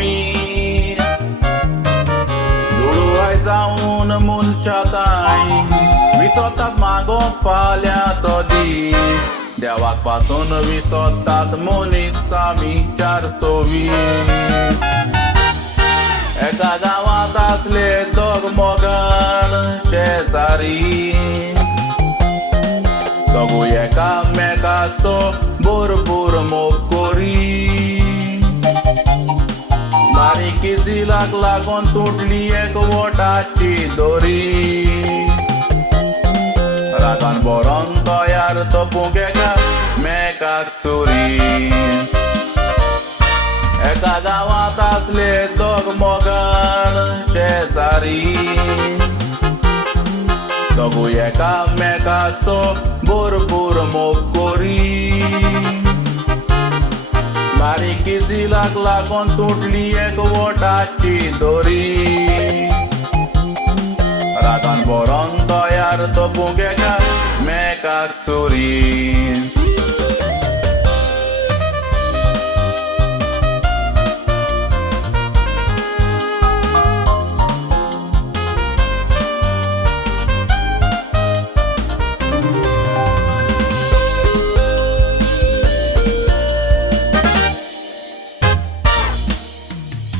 मनीस दुडू आय जावन मनशाताय विसरतात मागोवंक फाल्यांचो दीस देवाक पासून विसरतात मनीस आमी 420 एका गावात असले दोग मोगाळ शेजारी दोगूय एकामेकाचो भरपूर मोग करी बारीक इजिलाक लागून तुटली एक वोटाची दोरी रागान बरोन तयार तोपूंक एकामेकाक सुरी एका गावात असले दोग मोगाळ शेजारी दोगूय एकामेकाचो भरपूर मोग करी बारीक इजिलाक लागून तुटली एक वोटाची दोरी रागान बरोन तयार तोपूंक एकामेकाक सुरी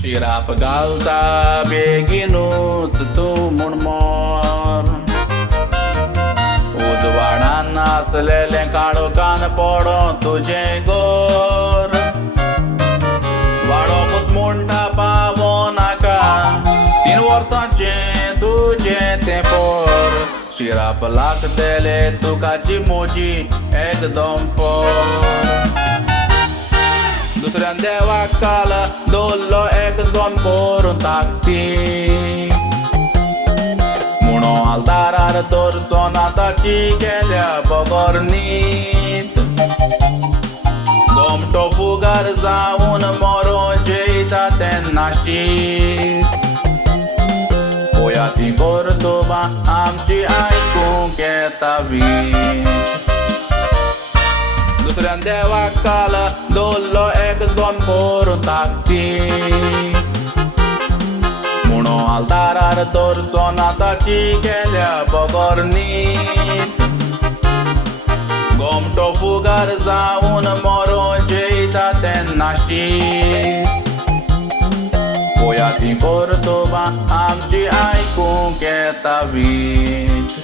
शिराप घालता बेगीनूच तूं म्हूण मोर उजवाडान आसलेलें काळोखान पडो तुजें गोर वाडोवपूच म्हणटा पावो नाका 3 वर्सांचें तुजें तें पोर शिराप लागतले तुकाची मोजी एकदम फोर दुसऱ्यान देवाक काल दवरलो एकदम करून ताकती म्हणो आल्तारार दवरचो ना ताची गेल्या बगर न्हीद गोमटो फुगार जावन मरो जेयता तेन्ना शीत पळया ती कर्तुबां आमची आयकूंक येता वीट दुसऱ्यान देवाक काल दवरलो एकदम करून ताकती म्हणो आल्तारार दवरचो ना ताची गेल्या बगर न्हीद गोमटो फुगार जावन मरो जेयता तेन्ना शीत पळया ती कर्तुबां आमची आयकूंक येता वीट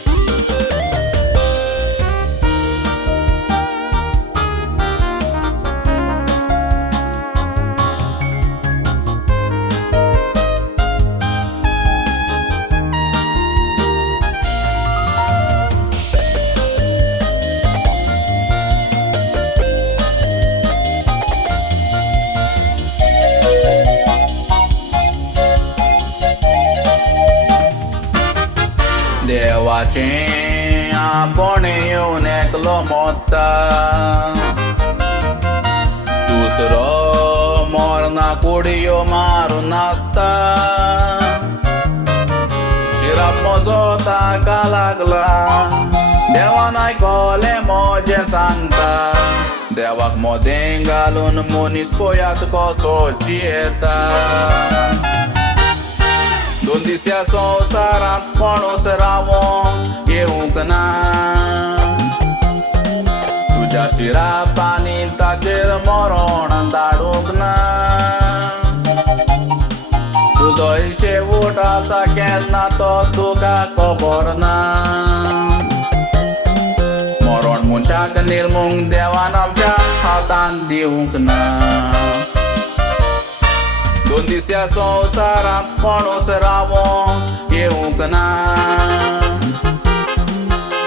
देवाचें आपण येवन एकलो मोत्ता दुसरो मोरना कुडयो मारून नासता शिराप म्हजो ताका लागला देवान आयकलें मोजें सांगता देवाक मोदें घालून मनीस पळयात कसो जियेता 2 दीस ह्या संवसारांत कोणूच रावोंक येवंक ना तुज्या शिरापांनी ताचेर मरण धाडूंक ना तुजो शेवट आसा केन्ना तो तुका खबर ना मरण मनशाक निर्मूंक देवान आमच्या हातांत दिवंक ना 2 दीस ह्या संवसारांत कोणूच रावोंक येवंक ना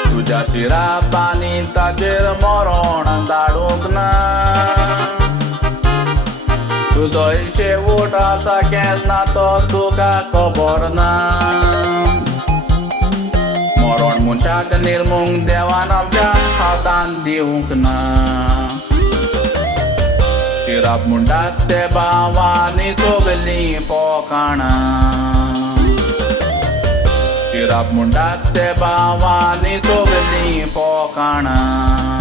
तुज्या शिरापांनी ताचेर मरण धाडूंक ना तुजो शेवट आसा केन्ना तो तुका खबर ना मरण मनशाक निर्मूंक देवान आमच्या हातांत दिवंक ना शिराप म्हणटात ते भावांनी सगलीं फोकाणां शिराप म्हणटात ते भावांनी सगलीं फोकाणां